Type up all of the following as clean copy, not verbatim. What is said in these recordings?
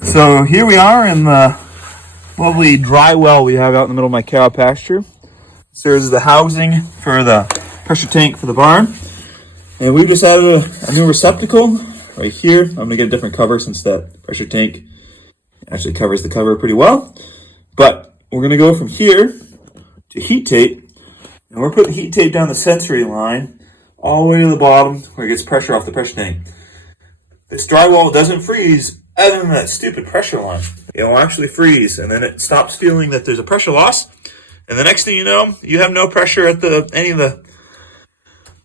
So here we are in the lovely dry well we have out in the middle of my cow pasture. Serves as the housing for the pressure tank for the barn. And we just added a new receptacle right here. I'm gonna get a different cover since that pressure tank actually covers the cover pretty well. But we're gonna go from here to heat tape. And we're putting heat tape down the sensory line all the way to the bottom where it gets pressure off the pressure tank. This drywall doesn't freeze other than that stupid pressure line. It will actually freeze, and then it stops feeling that there's a pressure loss. And the next thing you know, you have no pressure at any of the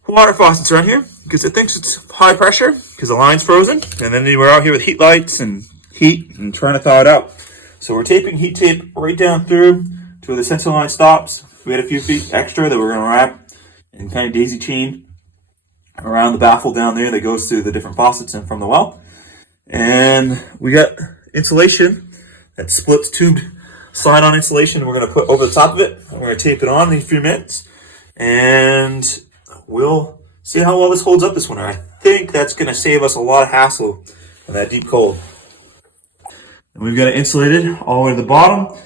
water faucets around here because it thinks it's high pressure because the line's frozen. And then we're out here with heat lights and heat and trying to thaw it out. So we're taping heat tape right down through to where the sensor line stops. We had a few feet extra that we're going to wrap and kind of daisy chain around the baffle down there that goes to the different faucets and from the well. And we got insulation that splits tubed slide-on insulation we're going to put over the top of it. We're going to tape it on in a few minutes, and we'll see how well this holds up this winter. I think that's going to save us a lot of hassle in that deep cold. And we've got it insulated all the way to the bottom.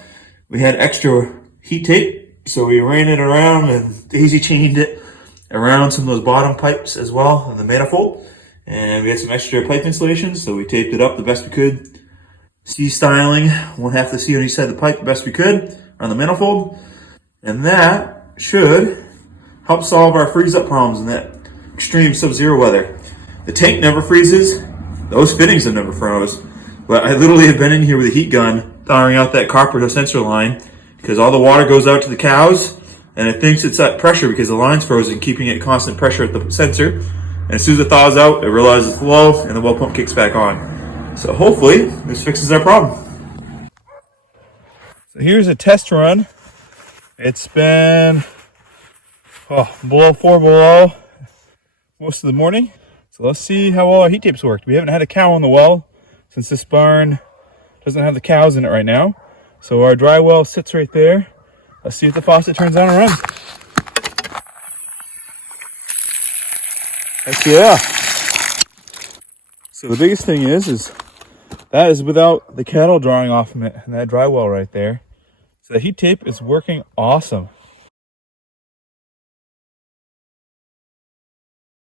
We had extra heat tape, so we ran it around and daisy chained it around some of those bottom pipes as well in the manifold. And we had some extra pipe insulation, so we taped it up the best we could. C-styling, 1/2 the C on each side of the pipe the best we could around the manifold. And that should help solve our freeze-up problems in that extreme sub-zero weather. The tank never freezes. Those fittings have never froze. But I literally have been in here with a heat gun thawing out that copper sensor line because all the water goes out to the cows and it thinks it's at pressure because the line's frozen, keeping it constant pressure at the sensor. And as soon as it thaws out, it realizes it's low and the well pump kicks back on. So hopefully this fixes our problem. So here's a test run. It's been below 4 below most of the morning. So let's see how well our heat tapes worked. We haven't had a cow on the well since this barn doesn't have the cows in it right now. So our dry well sits right there. Let's see if the faucet turns on and runs. Heck yeah. So the biggest thing is that is without the cattle drawing off from it and that dry well right there. So the heat tape is working awesome.